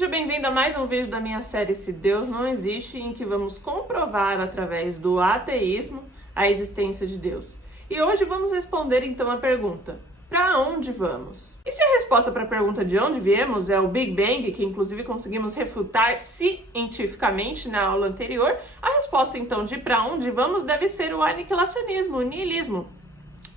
Seja bem-vindo a mais um vídeo da minha série Se Deus Não Existe, em que vamos comprovar através do ateísmo a existência de Deus. E hoje vamos responder então a pergunta: para onde vamos? E se a resposta para a pergunta de onde viemos é o Big Bang, que inclusive conseguimos refutar cientificamente na aula anterior, a resposta então de para onde vamos deve ser o aniquilacionismo, o niilismo,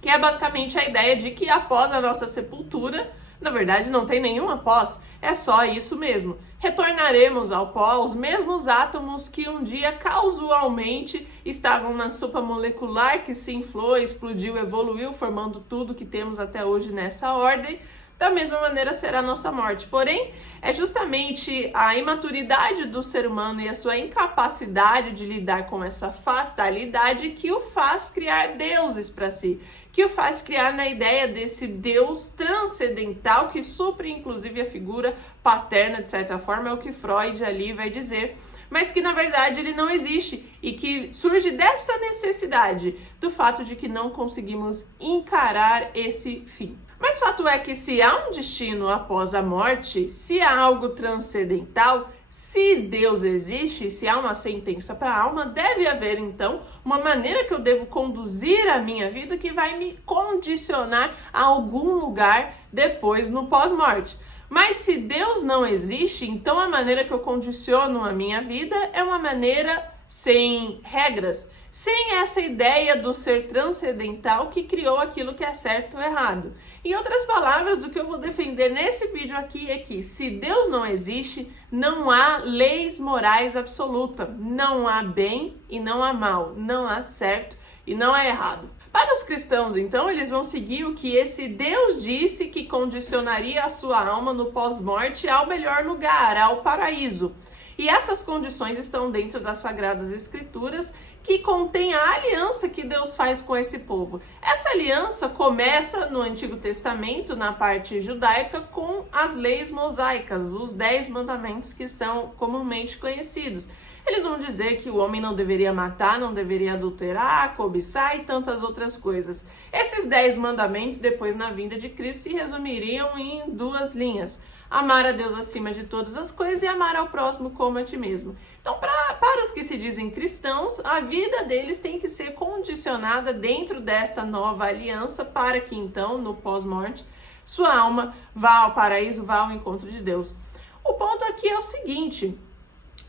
que é basicamente a ideia de que após a nossa sepultura, na verdade não tem nenhum após, é só isso mesmo. Retornaremos ao pó os mesmos átomos que um dia casualmente estavam na sopa molecular que se inflou, explodiu, evoluiu, formando tudo que temos até hoje nessa ordem. Da mesma maneira será a nossa morte. Porém, é justamente a imaturidade do ser humano e a sua incapacidade de lidar com essa fatalidade que o faz criar deuses para si, que o faz criar na ideia desse Deus transcendental que supre inclusive a figura paterna, de certa forma, é o que Freud ali vai dizer, mas que na verdade ele não existe e que surge dessa necessidade do fato de que não conseguimos encarar esse fim. Mas fato é que se há um destino após a morte, se há algo transcendental, se Deus existe, se há uma sentença para a alma, deve haver então uma maneira que eu devo conduzir a minha vida que vai me condicionar a algum lugar depois no pós-morte. Mas se Deus não existe, então a maneira que eu condiciono a minha vida é uma maneira sem regras, sem essa ideia do ser transcendental que criou aquilo que é certo ou errado. Em outras palavras, o que eu vou defender nesse vídeo aqui é que se Deus não existe, não há leis morais absolutas, não há bem e não há mal, não há certo e não há errado. Para os cristãos, então, eles vão seguir o que esse Deus disse que condicionaria a sua alma no pós-morte ao melhor lugar, ao paraíso. E essas condições estão dentro das Sagradas Escrituras, que contém a aliança que Deus faz com esse povo. Essa aliança começa no Antigo Testamento, na parte judaica, com as leis mosaicas, os 10 mandamentos que são comumente conhecidos. Eles vão dizer que o homem não deveria matar, não deveria adulterar, cobiçar e tantas outras coisas. Esses 10 mandamentos, depois na vinda de Cristo, se resumiriam em 2 linhas: amar a Deus acima de todas as coisas e amar ao próximo como a ti mesmo. Então, para os que se dizem cristãos, a vida deles tem que ser condicionada dentro dessa nova aliança para que então, no pós-morte, sua alma vá ao paraíso, vá ao encontro de Deus. O ponto aqui é o seguinte: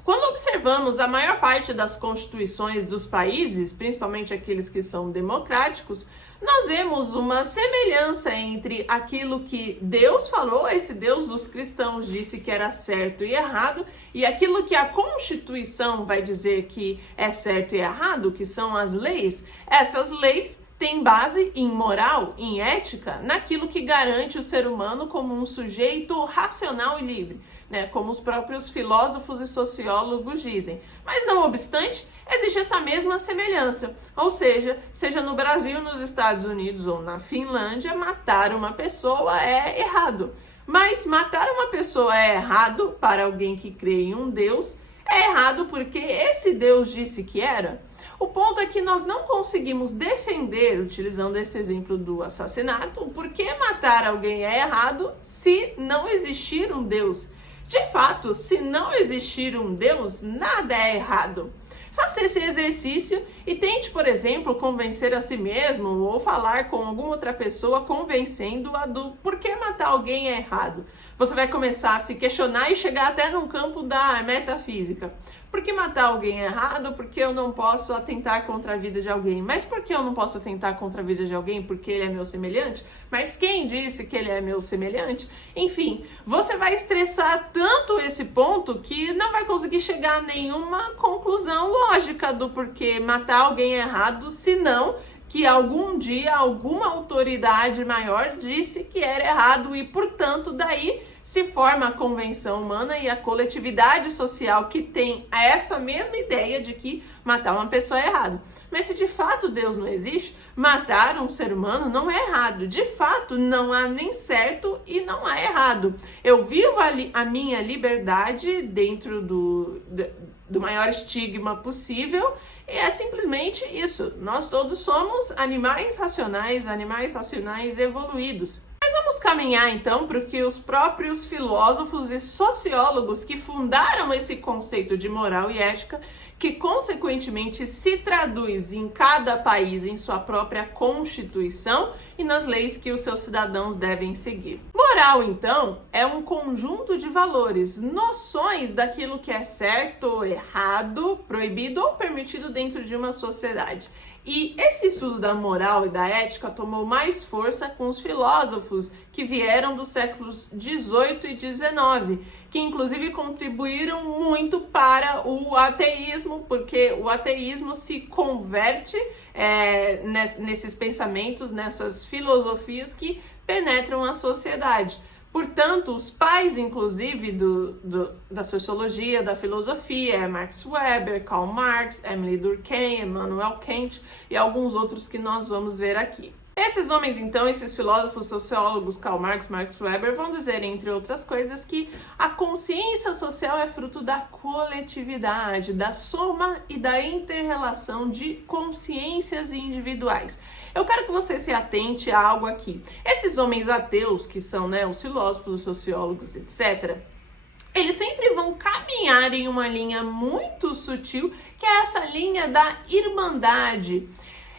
quando observamos a maior parte das constituições dos países, principalmente aqueles que são democráticos, nós vemos uma semelhança entre aquilo que Deus falou, esse Deus dos cristãos disse que era certo e errado, e aquilo que a Constituição vai dizer que é certo e errado, que são as leis. Essas leis têm base em moral, em ética, naquilo que garante o ser humano como um sujeito racional e livre, né? Como os próprios filósofos e sociólogos dizem. Mas não obstante, existe essa mesma semelhança, ou seja no Brasil, nos Estados Unidos ou na Finlândia, matar uma pessoa é errado. Mas matar uma pessoa é errado para alguém que crê em um Deus, é errado porque esse Deus disse que era. O ponto é que nós não conseguimos defender, utilizando esse exemplo do assassinato, por que matar alguém é errado se não existir um Deus. De fato, se não existir um Deus, nada é errado. Faça esse exercício e tente, por exemplo, convencer a si mesmo ou falar com alguma outra pessoa convencendo-a do por que matar alguém é errado. Você vai começar a se questionar e chegar até no campo da metafísica. Por que matar alguém é errado? Porque eu não posso atentar contra a vida de alguém. Mas por que eu não posso atentar contra a vida de alguém? Porque ele é meu semelhante? Mas quem disse que ele é meu semelhante? Enfim, você vai estressar tanto esse ponto que não vai conseguir chegar a nenhuma conclusão lógica do porquê matar alguém é errado, senão que algum dia alguma autoridade maior disse que era errado e, portanto, daí se forma a convenção humana e a coletividade social que tem essa mesma ideia de que matar uma pessoa é errado. Mas se de fato Deus não existe, matar um ser humano não é errado. De fato, não há nem certo e não há errado. Eu vivo a minha liberdade dentro do maior estigma possível. E é simplesmente isso. Nós todos somos animais racionais evoluídos. Mas vamos caminhar então para o que os próprios filósofos e sociólogos que fundaram esse conceito de moral e ética, que consequentemente se traduz em cada país em sua própria constituição e nas leis que os seus cidadãos devem seguir. Moral, então, é um conjunto de valores, noções daquilo que é certo, errado, proibido ou permitido dentro de uma sociedade. E esse estudo da moral e da ética tomou mais força com os filósofos que vieram dos séculos 18 e 19, que inclusive contribuíram muito para o ateísmo, porque o ateísmo se converte nesses pensamentos, nessas filosofias que penetram a sociedade. Portanto, os pais, inclusive, da sociologia, da filosofia, Max Weber, Karl Marx, Emile Durkheim, Immanuel Kant e alguns outros que nós vamos ver aqui. Esses homens, então, esses filósofos, sociólogos, Karl Marx, Max Weber, vão dizer, entre outras coisas, que a consciência social é fruto da coletividade, da soma e da inter-relação de consciências individuais. Eu quero que você se atente a algo aqui. Esses homens ateus, que são, os filósofos, os sociólogos, etc., eles sempre vão caminhar em uma linha muito sutil, que é essa linha da irmandade.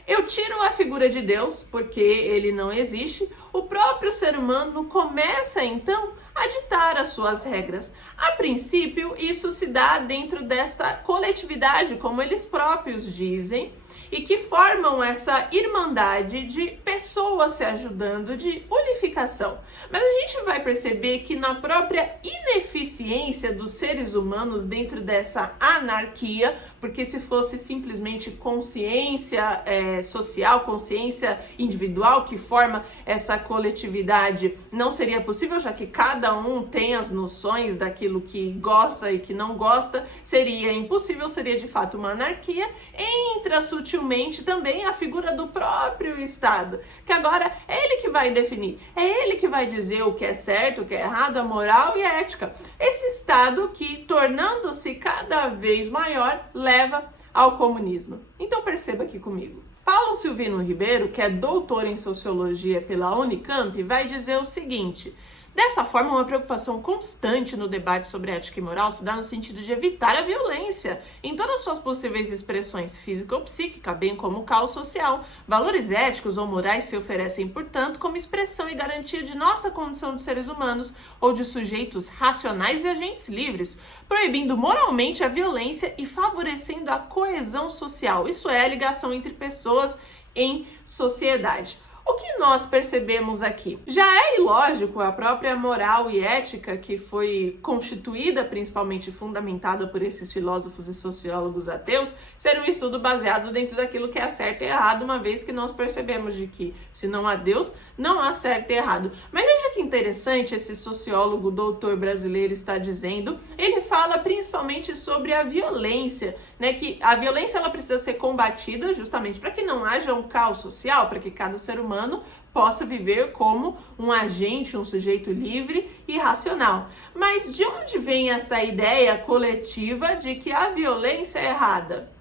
Eu tiro a figura de Deus, porque ele não existe. O próprio ser humano começa, então, a ditar as suas regras. A princípio, isso se dá dentro dessa coletividade, como eles próprios dizem, e que formam essa irmandade de pessoas se ajudando, de unificação. Mas a gente vai perceber que na própria ineficiência dos seres humanos dentro dessa anarquia, porque se fosse simplesmente consciência social, consciência individual que forma essa coletividade, não seria possível, já que cada um tem as noções daquilo que gosta e que não gosta, seria impossível, seria de fato uma anarquia. Entra sutilmente também a figura do próprio Estado, que agora é ele que vai definir, é ele que vai dizer o que é certo, o que é errado, a moral e a ética. Esse Estado que, tornando-se cada vez maior, leva ao comunismo. Então perceba aqui comigo. Paulo Silvino Ribeiro, que é doutor em sociologia pela Unicamp, vai dizer o seguinte: dessa forma, uma preocupação constante no debate sobre ética e moral se dá no sentido de evitar a violência em todas suas possíveis expressões física ou psíquica, bem como o caos social. Valores éticos ou morais se oferecem, portanto, como expressão e garantia de nossa condição de seres humanos ou de sujeitos racionais e agentes livres, proibindo moralmente a violência e favorecendo a coesão social, isso é, a ligação entre pessoas em sociedade. O que nós percebemos aqui? Já é ilógico a própria moral e ética, que foi constituída, principalmente fundamentada por esses filósofos e sociólogos ateus, ser um estudo baseado dentro daquilo que é certo e errado, uma vez que nós percebemos de que, se não há Deus, não há certo e errado. Mas veja que interessante esse sociólogo doutor brasileiro está dizendo. Ele fala principalmente sobre a violência, que a violência ela precisa ser combatida justamente para que não haja um caos social, para que cada ser humano possa viver como um agente, um sujeito livre e racional. Mas de onde vem essa ideia coletiva de que a violência é errada?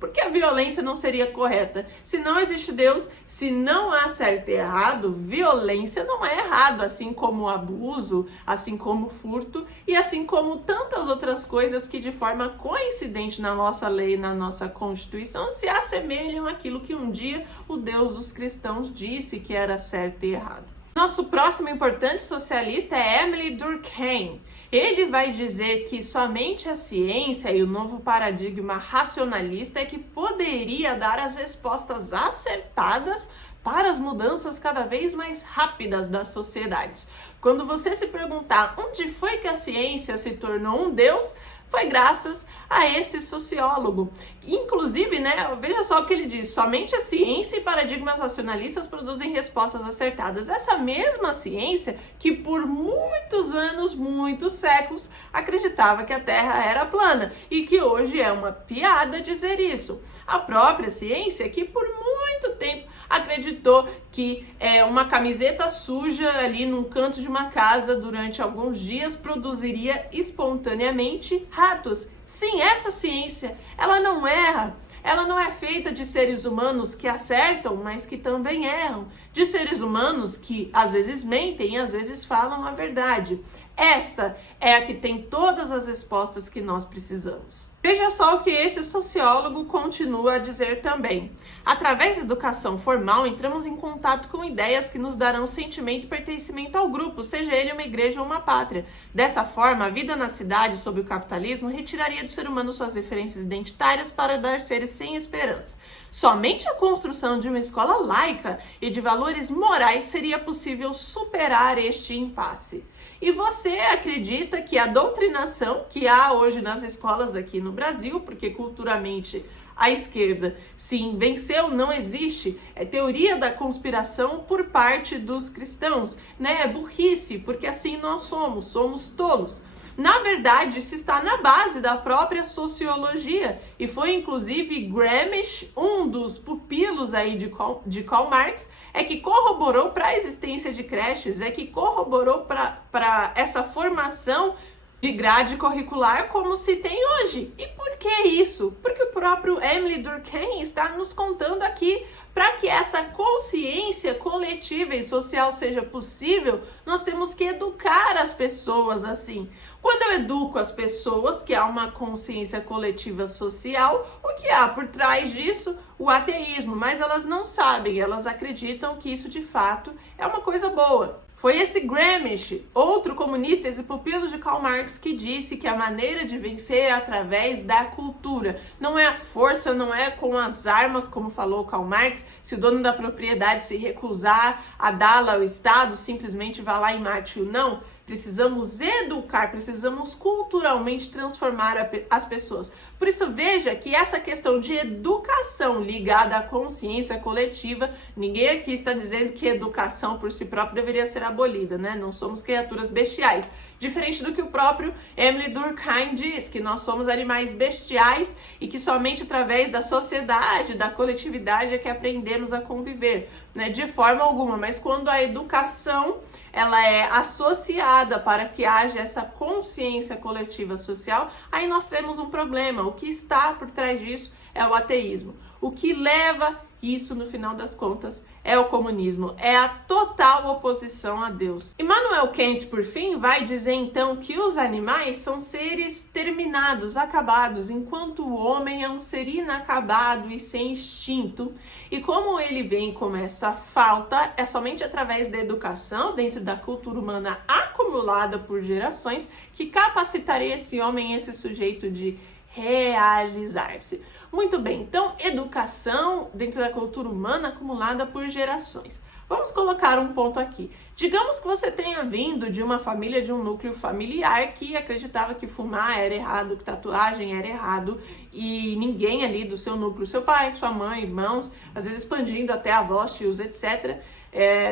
Porque a violência não seria correta. Se não existe Deus, se não há certo e errado, violência não é errado, assim como o abuso, assim como o furto e assim como tantas outras coisas que de forma coincidente na nossa lei, na nossa Constituição, se assemelham àquilo que um dia o Deus dos cristãos disse que era certo e errado. Nosso próximo importante socialista é Emile Durkheim. Ele vai dizer que somente a ciência e o novo paradigma racionalista é que poderia dar as respostas acertadas para as mudanças cada vez mais rápidas da sociedade. Quando você se perguntar onde foi que a ciência se tornou um Deus, foi graças a esse sociólogo. Inclusive, veja só o que ele diz: somente a ciência e paradigmas racionalistas produzem respostas acertadas. Essa mesma ciência que por muitos anos, muitos séculos, acreditava que a Terra era plana e que hoje é uma piada dizer isso. A própria ciência que por muito tempo acreditou que uma camiseta suja ali num canto de uma casa durante alguns dias produziria espontaneamente ratos. Sim, essa ciência, ela não erra. ela não é feita de seres humanos que acertam, mas que também erram, de seres humanos que às vezes mentem e às vezes falam a verdade. Esta é a que tem todas as respostas que nós precisamos. Veja só o que esse sociólogo continua a dizer também. Através da educação formal, entramos em contato com ideias que nos darão sentimento e pertencimento ao grupo, seja ele uma igreja ou uma pátria. Dessa forma, a vida na cidade sob o capitalismo retiraria do ser humano suas referências identitárias para dar seres sem esperança. Somente a construção de uma escola laica e de valores morais seria possível superar este impasse. E você acredita que a doutrinação que há hoje nas escolas aqui no Brasil, porque culturalmente a esquerda sim venceu, não existe, é teoria da conspiração por parte dos cristãos, né? É burrice, porque assim nós somos tolos. Na verdade, isso está na base da própria sociologia e foi inclusive Gramsci, um dos pupilos aí de Karl Marx, é que corroborou para a existência de creches, é que corroborou para essa formação de grade curricular como se tem hoje. E por que isso? Porque o próprio Emile Durkheim está nos contando aqui, para que essa consciência coletiva e social seja possível, nós temos que educar as pessoas assim. Quando eu educo as pessoas, que há uma consciência coletiva social, o que há por trás disso? O ateísmo, mas elas não sabem, elas acreditam que isso de fato é uma coisa boa. Foi esse Gramsci, outro comunista, esse pupilo de Karl Marx, que disse que a maneira de vencer é através da cultura. Não é a força, não é com as armas, como falou Karl Marx. Se o dono da propriedade se recusar a dá-la ao Estado, simplesmente vá lá e mate-o. Não. Precisamos educar, precisamos culturalmente transformar as pessoas. Por isso, veja que essa questão de educação ligada à consciência coletiva, ninguém aqui está dizendo que educação por si própria deveria ser abolida, né? Não somos criaturas bestiais. Diferente do que o próprio Emile Durkheim diz, que nós somos animais bestiais e que somente através da sociedade, da coletividade é que aprendemos a conviver, né? De forma alguma, mas quando a educação ela é associada para que haja essa consciência coletiva social, aí nós temos um problema. O que está por trás disso é o ateísmo. O que leva isso, no final das contas, é o comunismo, é a total oposição a Deus. Immanuel Kant, por fim, vai dizer então que os animais são seres terminados, acabados, enquanto o homem é um ser inacabado e sem instinto. E como ele vem com essa falta, é somente através da educação, dentro da cultura humana acumulada por gerações, que capacitaria esse homem, esse sujeito de realizar-se. Muito bem, então educação dentro da cultura humana acumulada por gerações. Vamos colocar um ponto aqui. Digamos que você tenha vindo de uma família, de um núcleo familiar que acreditava que fumar era errado, que tatuagem era errado e ninguém ali do seu núcleo, seu pai, sua mãe, irmãos, às vezes expandindo até avós, tios, etc.,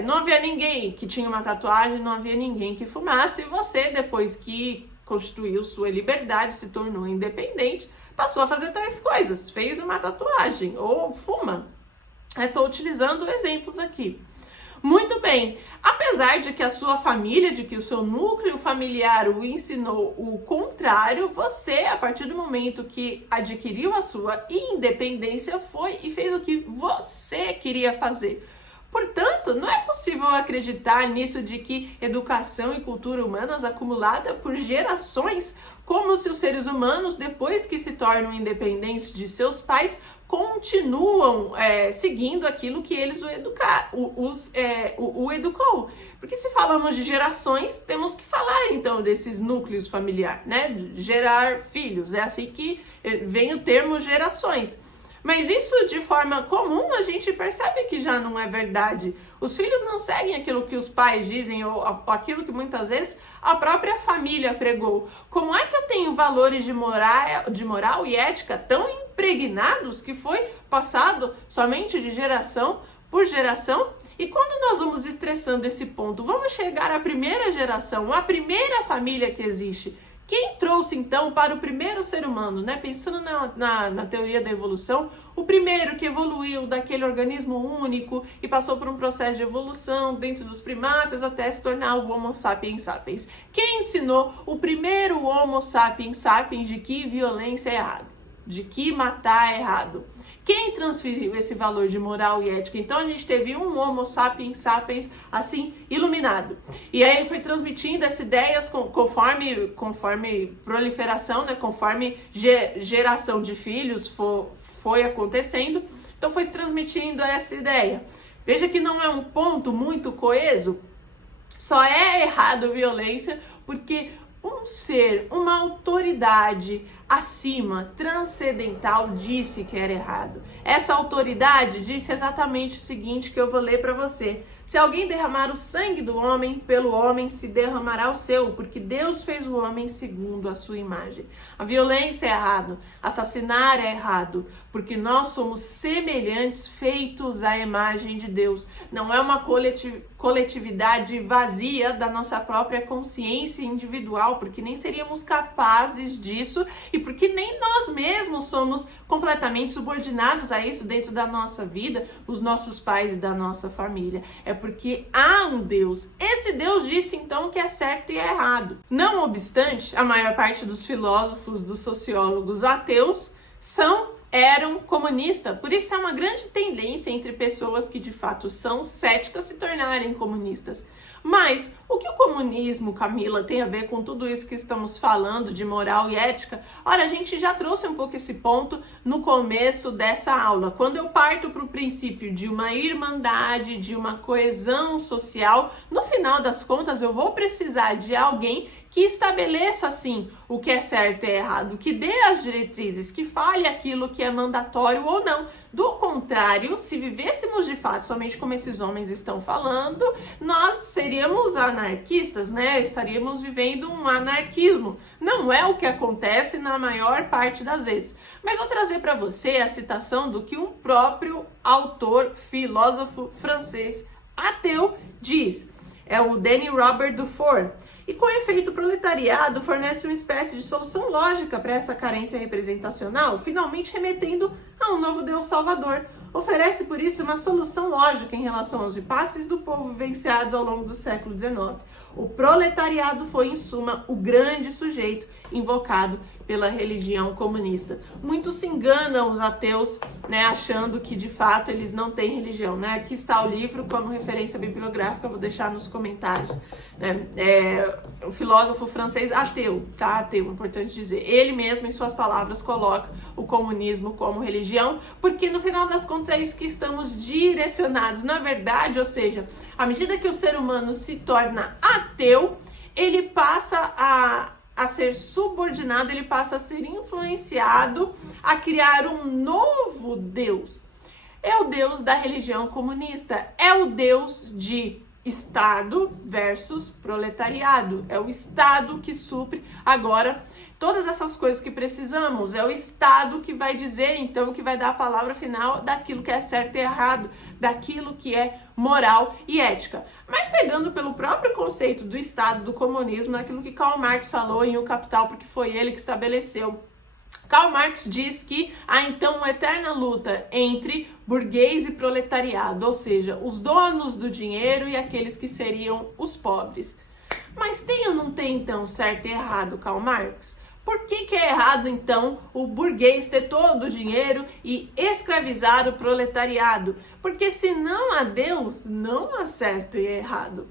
não havia ninguém que tinha uma tatuagem, não havia ninguém que fumasse. E você, depois que constituiu sua liberdade, se tornou independente, passou a fazer tais coisas, fez uma tatuagem ou fuma. Estou utilizando exemplos aqui. Muito bem, apesar de que a sua família, de que o seu núcleo familiar o ensinou o contrário, você, a partir do momento que adquiriu a sua independência, foi e fez o que você queria fazer. Portanto, não é possível acreditar nisso de que educação e cultura humanas acumulada por gerações, como se os seres humanos, depois que se tornam independentes de seus pais, continuam seguindo aquilo que eles o educou. Porque se falamos de gerações, temos que falar então desses núcleos familiares, né? Gerar filhos, é assim que vem o termo gerações. Mas isso de forma comum a gente percebe que já não é verdade. Os filhos não seguem aquilo que os pais dizem ou aquilo que muitas vezes a própria família pregou. Como é que eu tenho valores de moral e ética tão impregnados que foi passado somente de geração por geração? E quando nós vamos estressando esse ponto, vamos chegar à primeira geração, à primeira família que existe. Quem trouxe, então, para o primeiro ser humano, né? Pensando na teoria da evolução, o primeiro que evoluiu daquele organismo único e passou por um processo de evolução dentro dos primatas até se tornar o Homo sapiens sapiens. Quem ensinou o primeiro Homo sapiens sapiens de que violência é errado, de que matar é errado? Quem transferiu esse valor de moral e ética? Então a gente teve um Homo sapiens sapiens assim iluminado. E aí ele foi transmitindo essas ideias conforme proliferação, né? Conforme geração de filhos foi acontecendo. Então foi se transmitindo essa ideia. Veja que não é um ponto muito coeso. Só é errado violência porque um ser, uma autoridade acima, transcendental, disse que era errado. Essa autoridade disse exatamente o seguinte, que eu vou ler para você. Se alguém derramar o sangue do homem, pelo homem se derramará o seu, porque Deus fez o homem segundo a sua imagem. A violência é errado, assassinar é errado, porque nós somos semelhantes, feitos à imagem de Deus. Não é uma coletividade vazia da nossa própria consciência individual, porque nem seríamos capazes disso e porque nem nós mesmos somos completamente subordinados a isso dentro da nossa vida, os nossos pais e da nossa família. É porque há um Deus. Esse Deus disse então que é certo e é errado. Não obstante, a maior parte dos filósofos, dos sociólogos ateus eram comunistas. Por isso é uma grande tendência entre pessoas que de fato são céticas se tornarem comunistas. Mas o que o comunismo, Camila, tem a ver com tudo isso que estamos falando de moral e ética? Ora, a gente já trouxe um pouco esse ponto no começo dessa aula. Quando eu parto para o princípio de uma irmandade, de uma coesão social, no final das contas eu vou precisar de alguém que estabeleça, assim, o que é certo e errado, que dê as diretrizes, que fale aquilo que é mandatório ou não. Do contrário, se vivêssemos de fato somente como esses homens estão falando, nós seríamos anarquistas, né? Estaríamos vivendo um anarquismo. Não é o que acontece na maior parte das vezes. Mas vou trazer para você a citação do que um próprio autor, filósofo francês ateu diz. É o Denis Robert Dufour. E com efeito, o proletariado fornece uma espécie de solução lógica para essa carência representacional, finalmente remetendo a um novo Deus Salvador. Oferece, por isso, uma solução lógica em relação aos impasses do povo vivenciados ao longo do século XIX. O proletariado foi, em suma, o grande sujeito invocado pela religião comunista. Muitos se enganam, os ateus, né, achando que de fato eles não têm religião, né? Aqui está o livro como referência bibliográfica, vou deixar nos comentários. Né? O filósofo francês ateu, tá? Ateu, importante dizer. Ele mesmo, em suas palavras, coloca o comunismo como religião, porque no final das contas é isso que estamos direcionados. Na verdade, ou seja, à medida que o ser humano se torna ateu, ele passa a ser subordinado, ele passa a ser influenciado a criar um novo Deus. É o Deus da religião comunista, é o Deus de Estado versus proletariado, é o Estado que supre agora todas essas coisas que precisamos, é o Estado que vai dizer, então, que vai dar a palavra final daquilo que é certo e errado, daquilo que é moral e ética. Mas pegando pelo próprio conceito do Estado, do comunismo, naquilo que Karl Marx falou em O Capital, porque foi ele que estabeleceu. Karl Marx diz que há então uma eterna luta entre burguês e proletariado, ou seja, os donos do dinheiro e aqueles que seriam os pobres. Mas tem ou não tem então certo e errado, Karl Marx? Por que é errado, então, o burguês ter todo o dinheiro e escravizar o proletariado? Porque se não há Deus, não há certo e errado.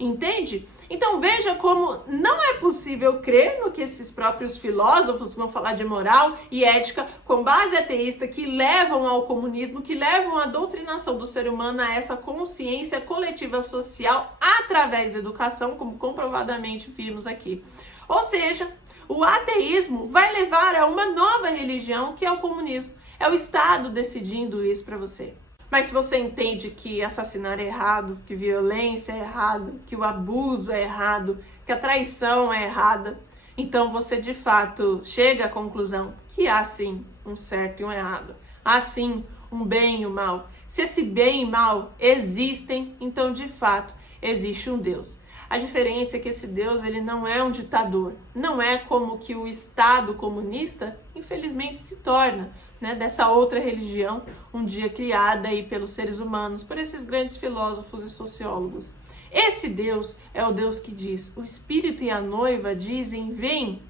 Entende? Então veja como não é possível crer no que esses próprios filósofos vão falar de moral e ética com base ateísta que levam ao comunismo, que levam à doutrinação do ser humano a essa consciência coletiva social através da educação, como comprovadamente vimos aqui. Ou seja, o ateísmo vai levar a uma nova religião, que é o comunismo. É o Estado decidindo isso para você. Mas se você entende que assassinar é errado, que violência é errado, que o abuso é errado, que a traição é errada, então você de fato chega à conclusão que há sim um certo e um errado. Há sim um bem e um mal. Se esse bem e mal existem, então de fato existe um Deus. A diferença é que esse Deus, ele não é um ditador. Não é como que o Estado comunista, infelizmente, se torna, né, dessa outra religião, um dia criada aí pelos seres humanos, por esses grandes filósofos e sociólogos. Esse Deus é o Deus que diz, o Espírito e a noiva dizem, vem.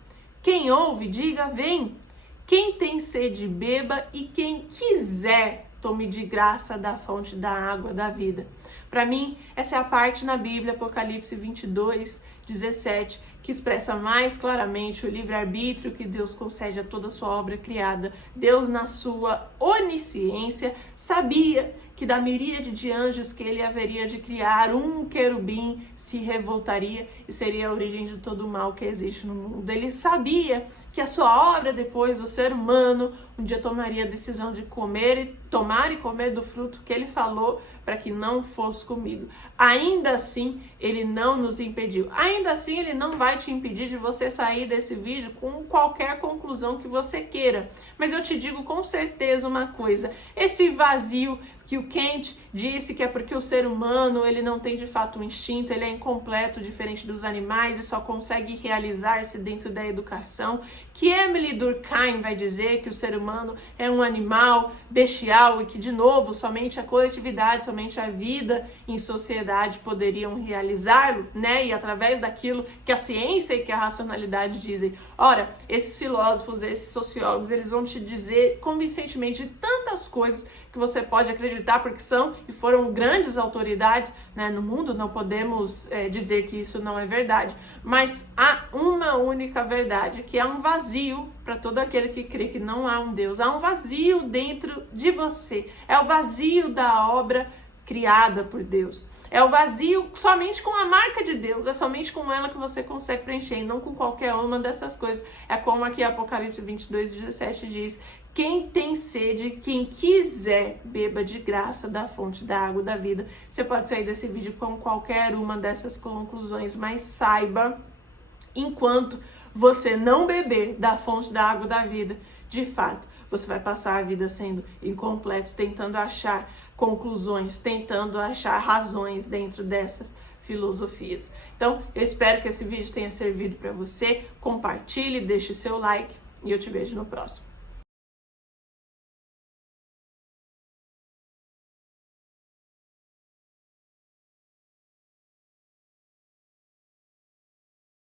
Quem ouve, diga, vem. Quem tem sede, beba, e quem quiser, tome de graça da fonte da água da vida. Para mim, essa é a parte na Bíblia, Apocalipse 22, 17, que expressa mais claramente o livre-arbítrio que Deus concede a toda a sua obra criada. Deus, na sua onisciência, sabia que da miríade de anjos que ele haveria de criar, um querubim se revoltaria e seria a origem de todo o mal que existe no mundo. Ele sabia que a sua obra depois, o ser humano, um dia tomaria a decisão de tomar e comer do fruto que ele falou para que não fosse comido. Ainda assim, ele não nos impediu. Ainda assim, ele não vai te impedir de você sair desse vídeo com qualquer conclusão que você queira. Mas eu te digo com certeza uma coisa, esse vazio que o Kent disse que é porque o ser humano ele não tem de fato um instinto, ele é incompleto, diferente dos animais e só consegue realizar-se dentro da educação, que Emily Durkheim vai dizer que o ser humano é um animal bestial e que, de novo, somente a coletividade, somente a vida em sociedade poderiam realizá-lo, né? E através daquilo que a ciência e que a racionalidade dizem. Ora, esses filósofos, esses sociólogos, eles vão te dizer convincentemente tantas coisas que você pode acreditar, porque são e foram grandes autoridades, né, no mundo. Não podemos dizer que isso não é verdade, mas há uma única verdade, que há um vazio para todo aquele que crê que não há um Deus. Há um vazio dentro de você, é o vazio da obra criada por Deus. É o vazio somente com a marca de Deus, é somente com ela que você consegue preencher, e não com qualquer uma dessas coisas. É como aqui Apocalipse 22, 17 diz: quem tem sede, quem quiser, beba de graça da fonte da água da vida. Você pode sair desse vídeo com qualquer uma dessas conclusões, mas saiba, enquanto você não beber da fonte da água da vida, de fato, você vai passar a vida sendo incompleto, tentando achar conclusões, tentando achar razões dentro dessas filosofias. Então, eu espero que esse vídeo tenha servido para você. Compartilhe, deixe seu like e eu te vejo no próximo.